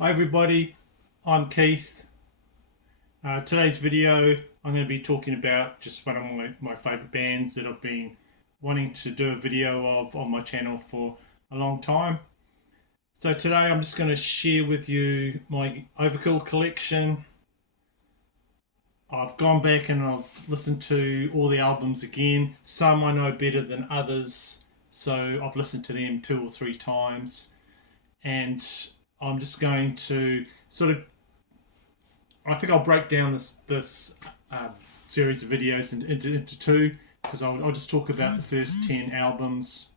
Hi everybody, I'm Keith. Today's video I'm going to be talking about just one of my favourite bands that I've been wanting to do a video of on my channel for a long time. So today I'm just going to share with you my Overkill collection. I've gone back and I've listened to all the albums again. Some I know better than others, so I've listened to them 2 or 3 times. And I'm just going to I think I'll break down this series of videos into 2, because I'll just talk about the first 10 albums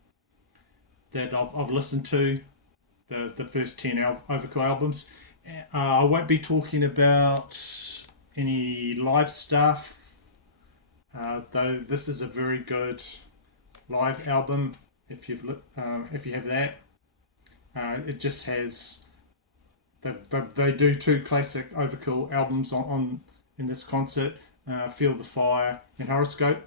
that I've listened to, the first 10 Overkill albums. I won't be talking about any live stuff, though this is a very good live album if you have that. It just has they do 2 classic Overkill albums on in this concert, Feel the Fire and Horoscope.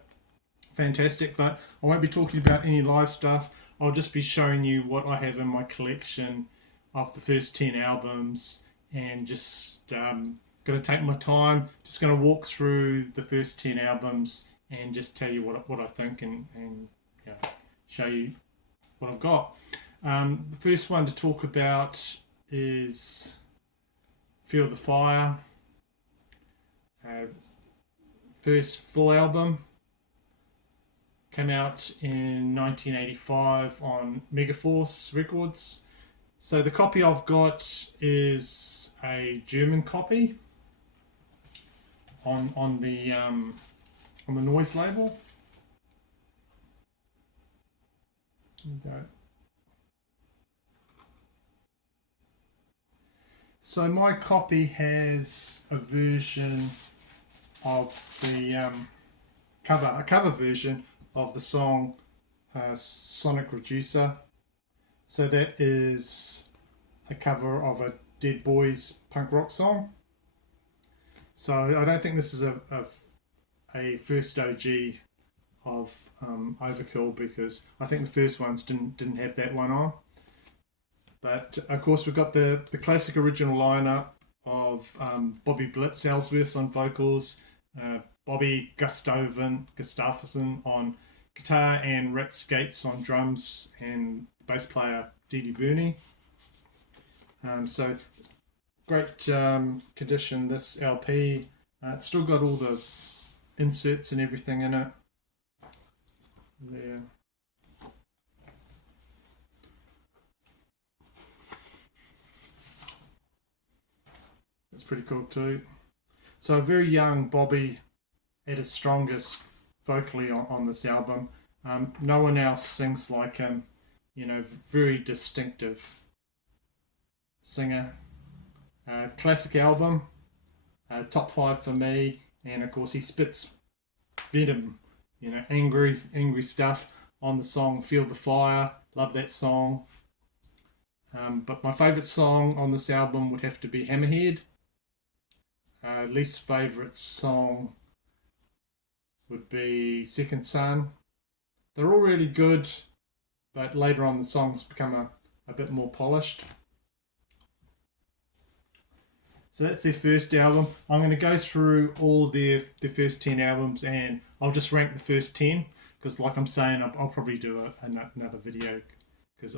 Fantastic, but I won't be talking about any live stuff. I'll just be showing you what I have in my collection of the first 10 albums, and just going to take my time, just going to walk through the first 10 albums and just tell you what I think, and show you what I've got. The first one to talk about is Feel the Fire. First full album came out in 1985 on Megaforce Records. So the copy I've got is a German copy on the Noise label. There we go. So my copy has a version of the cover version of the song Sonic Reducer. So that is a cover of a Dead Boys punk rock song. So I don't think this is a first OG of Overkill, because I think the first ones didn't have that one on. But of course we've got the classic original lineup of Bobby Blitz Ellsworth on vocals, Bobby Gustafsson on guitar, and Rat Skates on drums, and bass player Didi Verney. So great condition, this LP. It's still got all the inserts and everything in it there. That's pretty cool too. So very young Bobby at his strongest vocally on this album. No one else sings like him. Very distinctive singer. Classic album. Top 5 for me. And of course he spits venom, angry stuff on the song Feel the Fire. Love that song. But my favourite song on this album would have to be Hammerhead. Least favourite song would be Second Son. They're all really good, but later on the songs become a bit more polished. So that's their first album. I'm going to go through all their first 10 albums, and I'll just rank the first 10, because like I'm saying, I'll probably do another video, because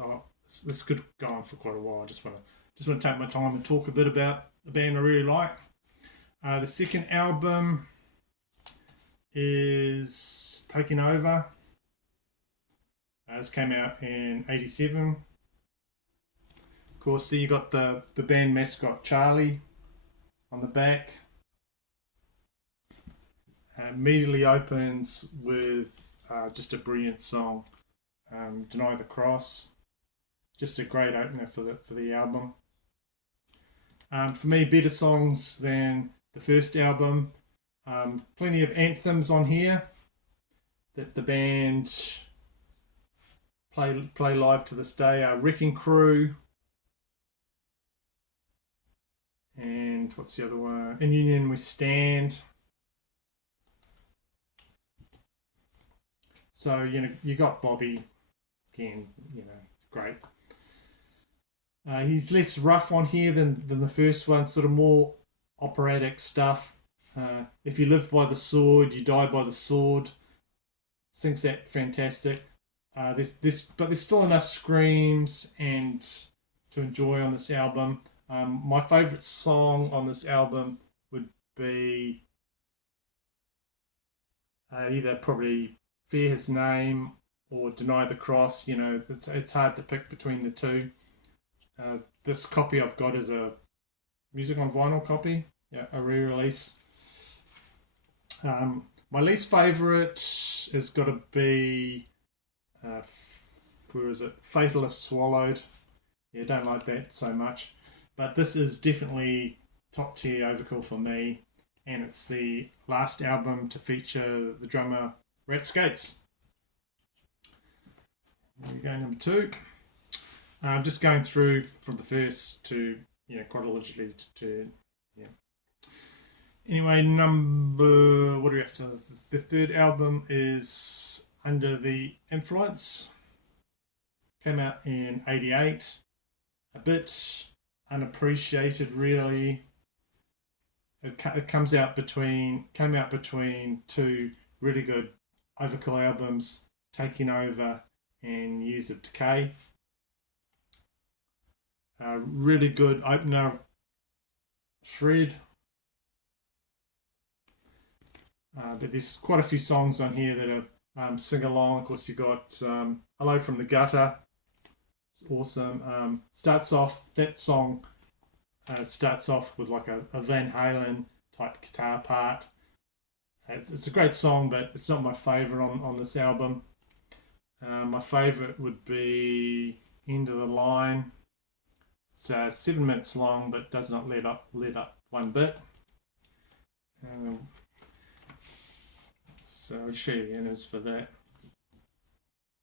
this could go on for quite a while. I just want to take my time and talk a bit about the band I really like. The second album is Taking Over. This came out in 87. Of course, there you got the band mascot Charlie on the back. Immediately opens with just a brilliant song, Deny the Cross. Just a great opener for the album. For me, better songs than the first album. Plenty of anthems on here that the band play live to this day. Wrecking Crew, and what's the other one? In Union We Stand. So you got Bobby again. It's great. He's less rough on here than the first one, sort of more operatic stuff. If you live by the sword, you die by the sword. Sings that fantastic. But there's still enough screams and to enjoy on this album. My favourite song on this album would be either probably Fear His Name or Deny the Cross. You know, it's hard to pick between the two. This copy I've got is a music on vinyl copy, yeah, a re-release. My least favourite has got to be, where is it? Fatal If Swallowed. Yeah, don't like that so much. But this is definitely top tier Overkill for me. And it's the last album to feature the drummer Rat Skates. There we go, number 2. I'm just going through from the first to, chronologically to yeah. Anyway, what do we have to? The third album is Under the Influence. Came out in '88. A bit unappreciated, really. It came out between two really good Overkill albums, Taking Over and Years of Decay. Really good opener, Shred. But there's quite a few songs on here that are sing along. Of course, you got Hello from the Gutter. Awesome. That song starts off with like a Van Halen type guitar part. It's a great song, but it's not my favourite on this album. My favourite would be End of the Line. It's 7 minutes long, but does not let up one bit. So I'll show you the inners for that.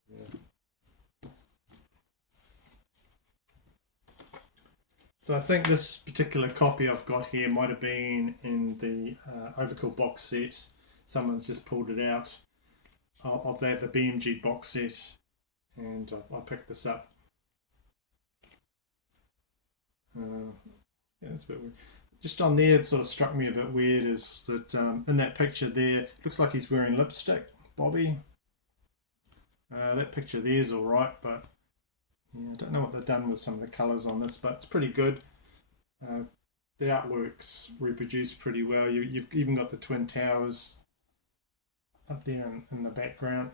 Yeah. So I think this particular copy I've got here might have been in the Overkill box set. Someone's just pulled it out of that, the BMG box set, and I picked this up. Yeah, that's a bit weird. Just on there, it sort of struck me a bit weird is that in that picture there, it looks like he's wearing lipstick, Bobby. That picture there is alright, but yeah, I don't know what they've done with some of the colours on this, but it's pretty good. The artwork's reproduced pretty well. You've even got the Twin Towers up there in the background.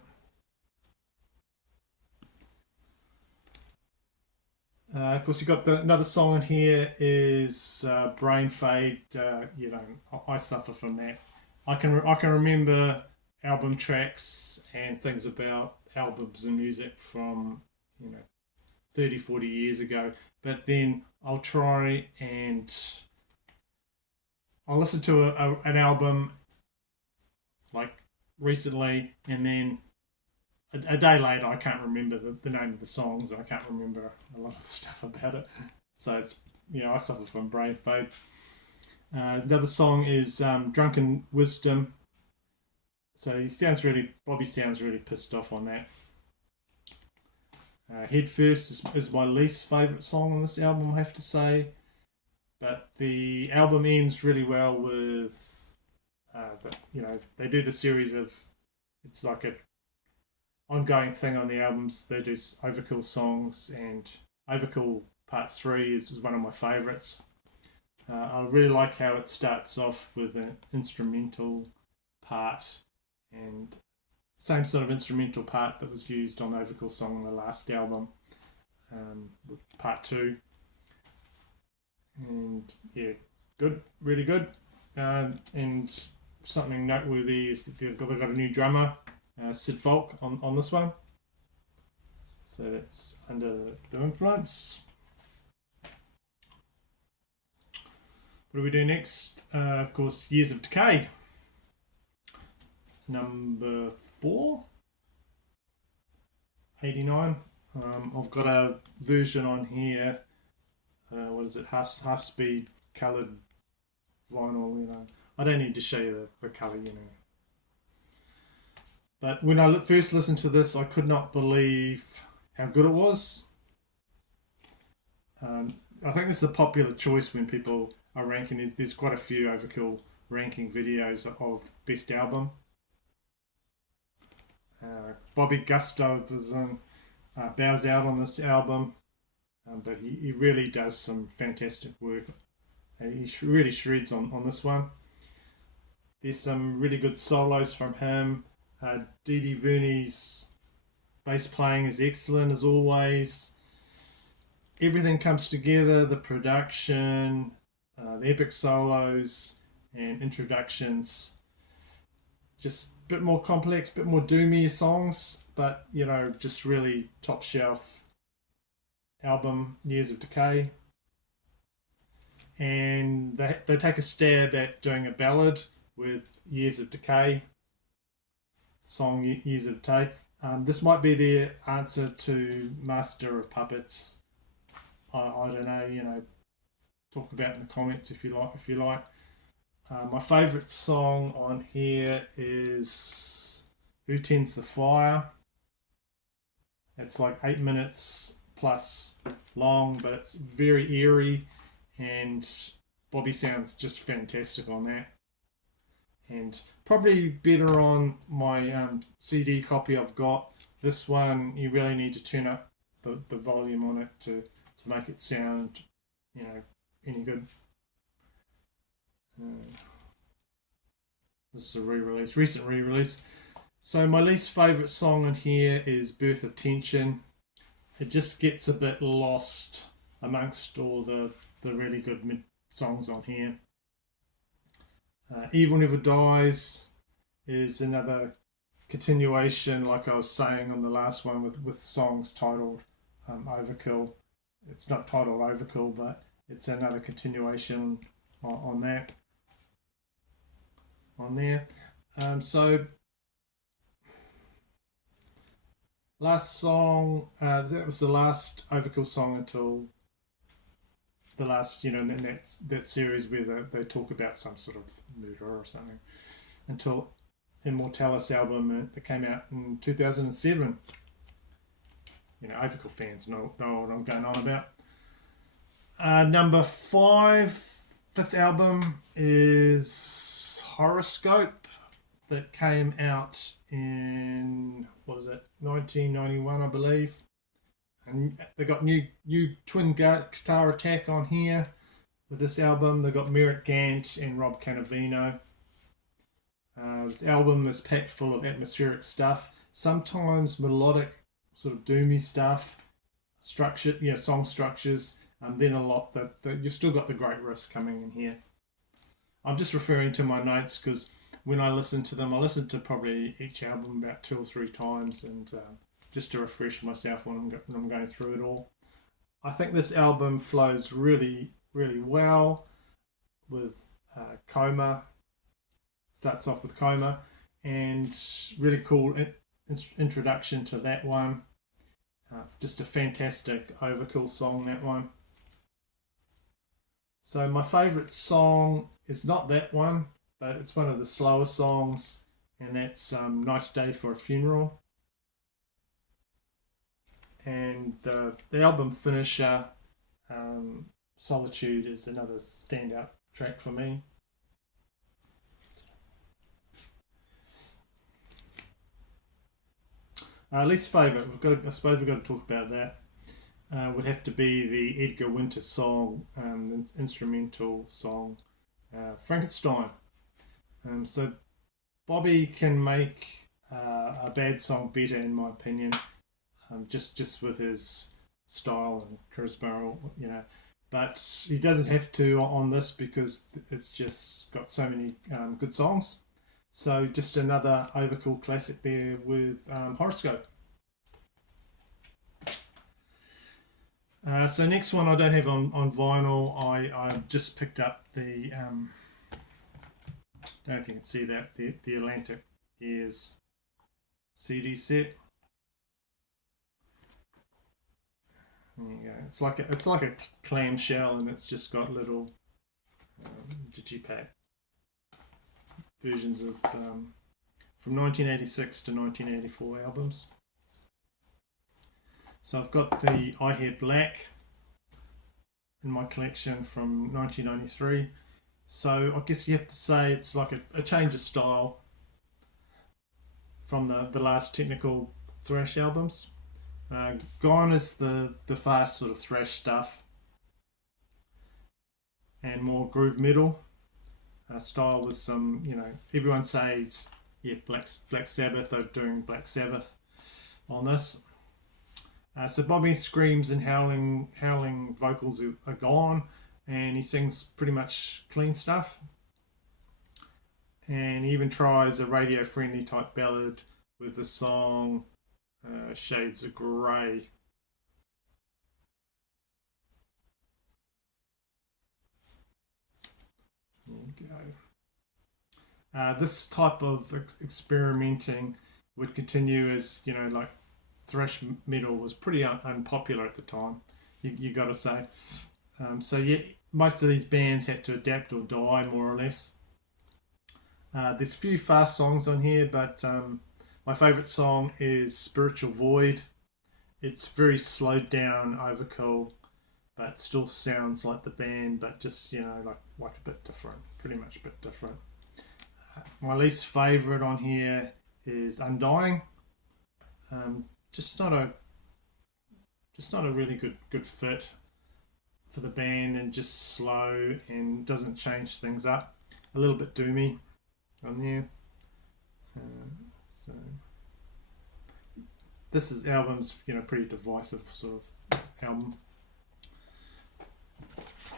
Of course, you've got another song in here is Brain Fade. I suffer from that. I can remember album tracks and things about albums and music from 30, 40 years ago, but then I'll try and I'll listen to an album like recently, and then a day later I can't remember the name of the songs. I can't remember a lot of the stuff about it. So it's I suffer from brain fade. The other song is Drunken Wisdom. So Bobby sounds really pissed off on that. Head First is my least favourite song on this album, I have to say. But the album ends really well with, they do the series of, it's like a ongoing thing on the albums. They do Overkill songs, and Overkill Part 3 is one of my favourites. I really like how it starts off with an instrumental part, and same sort of instrumental part that was used on the Overkill song on the last album, Part 2. And yeah, good, really good. And something noteworthy is that they've got a new drummer, Sid Falk, on this one. So that's Under the Influence. What do we do next? Of course, Years of Decay. Number 4. 89. I've got a version on here. What is it? Half speed coloured vinyl. I don't need to show you the colour. But when I first listened to this, I could not believe how good it was. I think this is a popular choice when people are ranking. There's quite a few Overkill ranking videos of best album. Bobby Gustafson bows out on this album, but he really does some fantastic work. He really shreds on this one. There's some really good solos from him. Dee Verney's bass playing is excellent as always. Everything comes together, the production, the epic solos and introductions. Just a bit more complex, a bit more doomy songs, but you know, just really top shelf album, Years of Decay. And they take a stab at doing a ballad with Years of Decay, song Years of Decay. This might be their answer to Master of Puppets. I don't know, you know, talk about it in the comments if you like. My favourite song on here is Who Tends the Fire. It's like 8 minutes plus long, but it's very eerie, and Bobby sounds just fantastic on that. And probably better on my CD copy I've got. This one, you really need to turn up the volume on it to make it sound, you know, any good. This is a recent re-release. So my least favourite song on here is Birth of Tension. It just gets a bit lost amongst all the really good mid songs on here. Evil Never Dies is another continuation, like I was saying on the last one, with songs titled Overkill. It's not titled Overkill, but it's another continuation on that. On there. So last song, that was the last Overkill song until the last, you know, that series where they talk about some sort of murder or something, until Immortalis album that came out in 2007. You know, Overkill fans know what I'm going on about. Number 5, fifth album is Horoscope, that came out in, what was it, 1991, I believe. And they got new twin guitar attack on here with this album. They got Merritt Gant and Rob Canavino. This album is packed full of atmospheric stuff, sometimes melodic, sort of doomy stuff, song structures, and then a lot that you've still got the great riffs coming in here. I'm just referring to my notes because when I listen to them, I listen to probably each album about 2 or 3 times, and just to refresh myself when I'm going through it all. I think this album flows really, really well with Coma. Starts off with Coma, and really cool introduction to that one. Just a fantastic Overkill song, that one. So my favourite song is not that one, but it's one of the slower songs, and that's Nice Day for a Funeral. And the album finisher, Solitude, is another standout track for me. Least favourite, I suppose we've got to talk about that. Would have to be the Edgar Winter song, the instrumental song, Frankenstein. So Bobby can make a bad song better, in my opinion, just with his style and charisma, you know. But he doesn't have to on this because it's just got so many good songs. So just another Overkill classic there with Horoscope. So next one I don't have on vinyl. I just picked up the, I don't know if you can see that, the Atlantic Airs CD set. There you go. It's like a clamshell, and it's just got little digipack versions of from 1986 to 1984 albums. So I've got the I Hear Black in my collection from 1993. So I guess you have to say it's like a change of style from the last technical thrash albums. Gone is the fast sort of thrash stuff and more groove metal style with some, everyone says, yeah, Black Sabbath, they're doing Black Sabbath on this. So Bobby's screams and howling vocals are gone, and he sings pretty much clean stuff. And he even tries a radio-friendly type ballad with the song Shades of Grey. There you go. This type of experimenting would continue as, like thrash metal was pretty unpopular at the time, you got to say. So yeah, most of these bands had to adapt or die, more or less. There's a few fast songs on here, but my favourite song is Spiritual Void. It's very slowed down Overkill, but still sounds like the band, but just, like a bit different, pretty much a bit different. My least favourite on here is Undying. Just not a really good fit for the band, and just slow and doesn't change things up. A little bit doomy on there. So this is album's pretty divisive sort of album.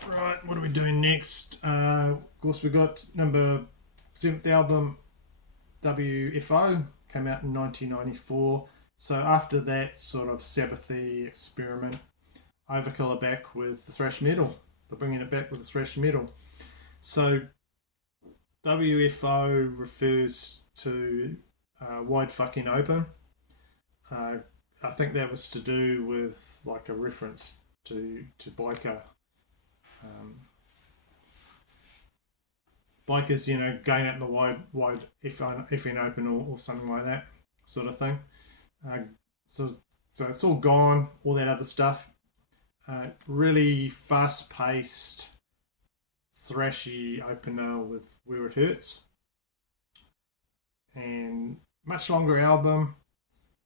Right, what are we doing next? Of course, we got number 7th album, WFO, came out in 1994. So after that sort of Sabbathy experiment, Overkill are back with the thrash metal. They're bringing it back with the thrash metal. So WFO refers to Wide Fucking Open. I think that was to do with like a reference to biker. Bikers, going out in the wide FN open or something like that sort of thing. So it's all gone, all that other stuff. Really fast-paced, thrashy opener with Where It Hurts. And much longer album.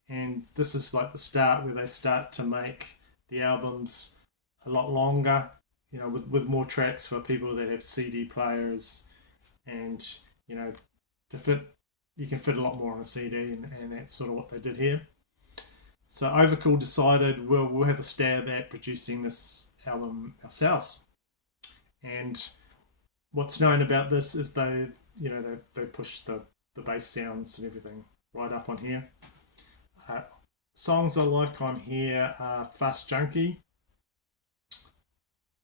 And this is like the start where they start to make the albums a lot longer, with more tracks for people that have CD players, and to fit, you can fit a lot more on a CD, and that's sort of what they did here. So Overkill decided we'll have a stab at producing this album ourselves. And what's known about this is they push the bass sounds and everything right up on here. Songs I like on here are Fast Junkie.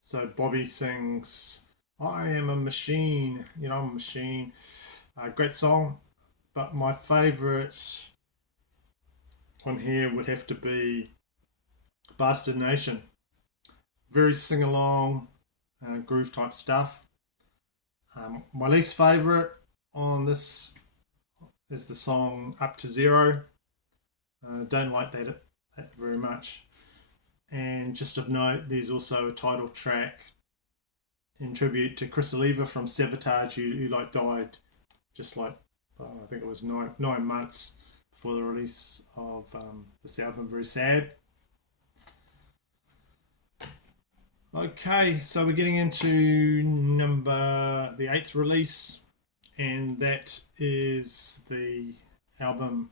So Bobby sings, I am a machine, I'm a machine. Great song, but my favourite on here would have to be Bastard Nation. Very sing-along, groove type stuff. My least favourite on this is the song Up to Zero. Don't like that very much. And just of note, there's also a title track in tribute to Chris Oliva from Sabotage, who died just I think it was nine months before the release of this album. Very sad. Okay, so we're getting into the 8th release, and that is the album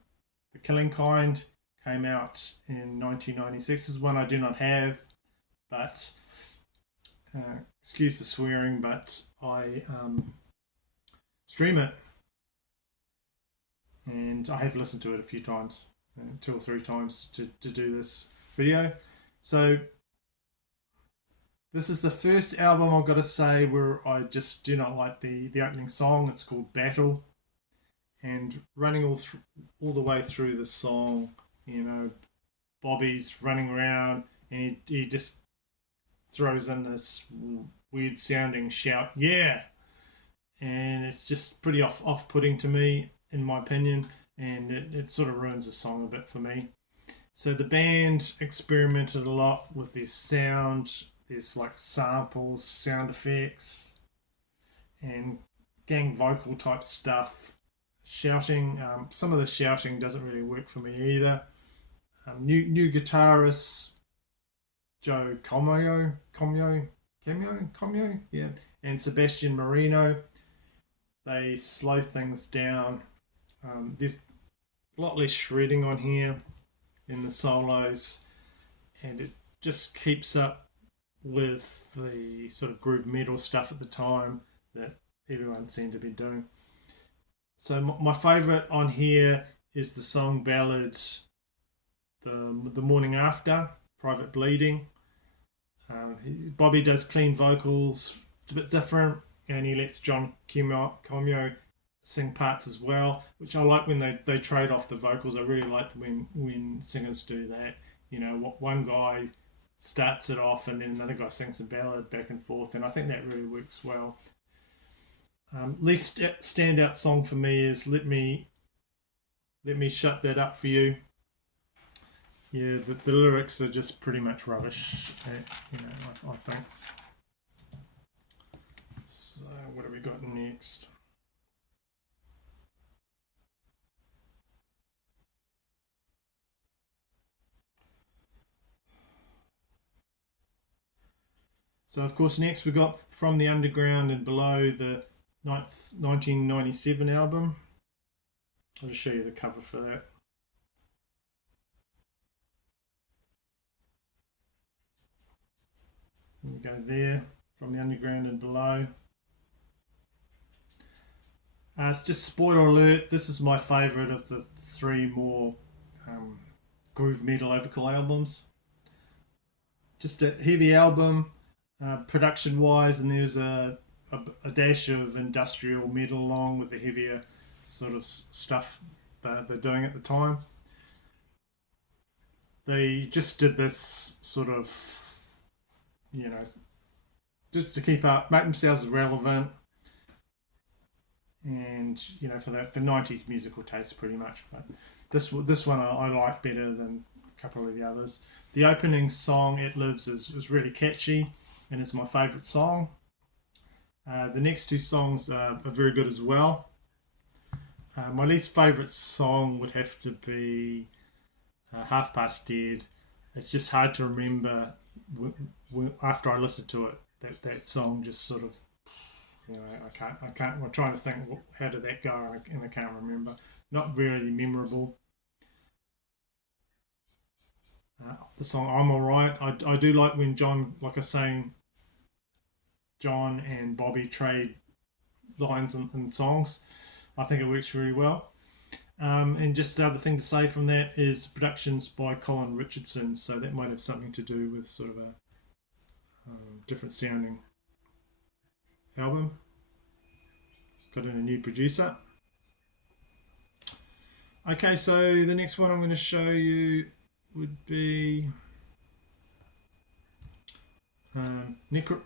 The Killing Kind. Came out in 1996. This is one I do not have, but excuse the swearing, but I stream it, and I have listened to it a few times, 2 or 3 times to do this video. So this is the first album, I've got to say, where I just do not like the opening song. It's called Battle, and running all the way through the song, Bobby's running around, and he just throws in this weird sounding shout, yeah, and it's just pretty off-putting to me, in my opinion, and it sort of ruins the song a bit for me. So the band experimented a lot with their sound, there's like samples, sound effects, and gang vocal type stuff. Shouting, some of the shouting doesn't really work for me either. New guitarist Joe Comio, yeah, and Sebastian Marino. They slow things down. There's a lot less shredding on here in the solos, and it just keeps up with the sort of groove metal stuff at the time that everyone seemed to be doing. So my favourite on here is the song ballad, the morning after, Private Bleeding. Bobby does clean vocals, it's a bit different, and he lets John Comio sing parts as well, which I like when they trade off the vocals. I really like when singers do that. You know, one guy starts it off and then another guy sings a ballad back and forth, and I think that really works well. Least standout song for me is Let Me Shut That Up For You. Yeah, the lyrics are just pretty much rubbish, I think. So what have we got next? So of course next we got From the Underground and Below, the 1997 album. I'll just show you the cover for that. You go there, From the Underground and Below. It's just spoiler alert, this is my favourite of the three more groove metal Overkill albums. Just a heavy album, production wise, and there's a dash of industrial metal along with the heavier sort of stuff that they're doing at the time. They just did this sort of, just to keep up, make themselves relevant, and for 90s musical taste pretty much. But this one I like better than a couple of the others. The opening song, It Lives, is really catchy and it's my favourite song. The next two songs are very good as well. My least favourite song would have to be Half Past Dead. It's just hard to remember after I listen to it that song just sort of, I can't. I'm trying to think how did that go, and I can't remember. Not really memorable. The song I'm Alright. I do like when John, like I was saying, John and Bobby trade lines and songs. I think it works really well. And just the other thing to say from that is productions by Colin Richardson, so that might have something to do with sort of a different sounding album. Got in a new producer. Okay, so the next one I'm going to show you would be Necro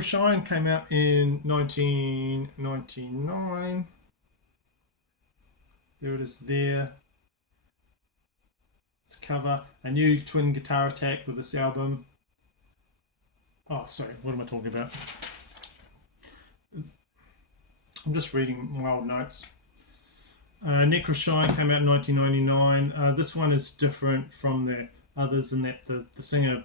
Shine. Came out in 1999. There it is there. It's a cover. A new twin guitar attack with this album. Oh, sorry, what am I talking about? I'm just reading my old notes. Necro Shine came out in 1999. This one is different from the others in that the singer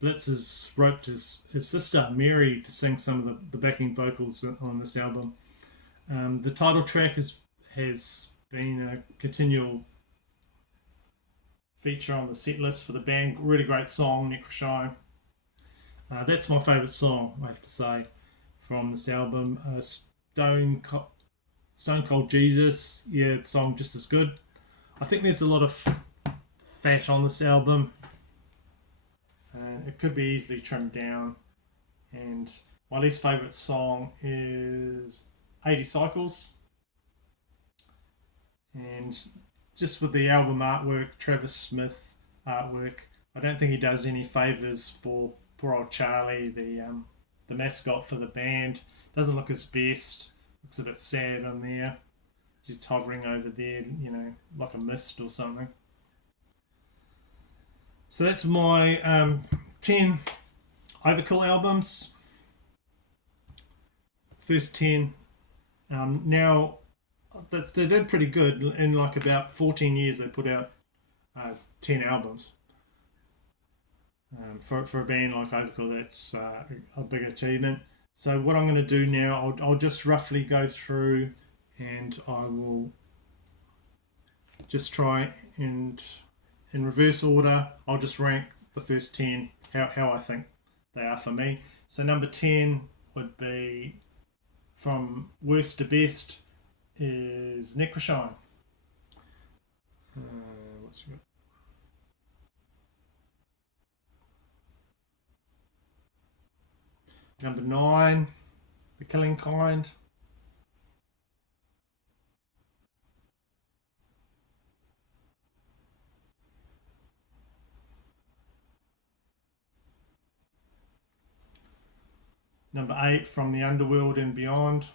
Blitz has roped his sister Mary to sing some of the backing vocals on this album. The title track has been a continual feature on the set list for the band. Really great song, Necro Shine. That's my favourite song, I have to say, from this album. Stone Cold Jesus, yeah, the song just as good. I think there's a lot of fat on this album. It could be easily trimmed down. And my least favourite song is 80 Cycles. And just with the album artwork, Travis Smith artwork, I don't think he does any favours for poor old Charlie, the mascot for the band. Doesn't look his best. Looks a bit sad on there. Just hovering over there, like a mist or something. So that's my 10 Overkill albums. First 10. Now, they did pretty good. In like about 14 years, they put out 10 albums. For a band like Overkill, that's a big achievement. So what I'm going to do now, I'll just roughly go through, and I will just try and in reverse order, I'll just rank the first 10 how I think they are for me. So number 10 would be, from worst to best, is Necro Shine. What's your... Number 9, The Killing Kind. Number 8, From the Underworld and Beyond.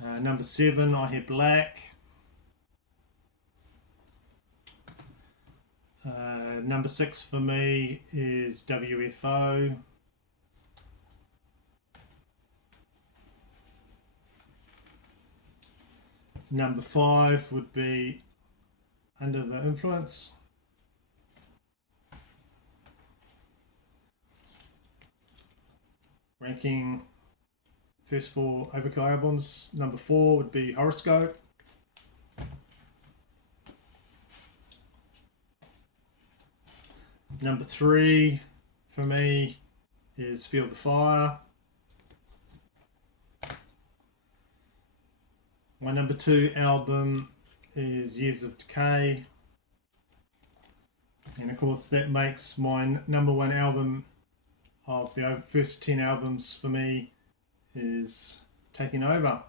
Number 7, I Hear Black. Number 6 for me is WFO. Number 5 would be Under the Influence. Ranking first 4 Overkill albums. Number 4 would be Horoscope. Number 3 for me is Feel the Fire. My number 2 album is Years of Decay. And of course that makes my number 1 album of the first 10 albums for me is Taking Over.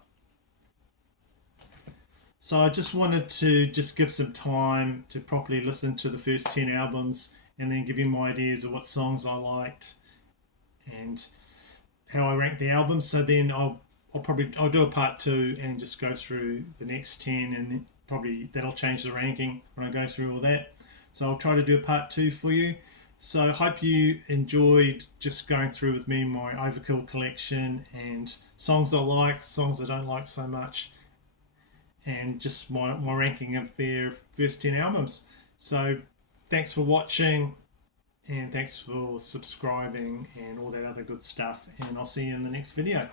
So I just wanted to just give some time to properly listen to the first 10 albums and then give you my ideas of what songs I liked and how I ranked the albums. So then I'll do a part 2 and just go through the next 10, and then probably that'll change the ranking when I go through all that. So I'll try to do a part 2 for you. So I hope you enjoyed just going through with me my Overkill collection and songs I like, songs I don't like so much, and just my ranking of their first 10 albums. So thanks for watching, and thanks for subscribing and all that other good stuff, and I'll see you in the next video.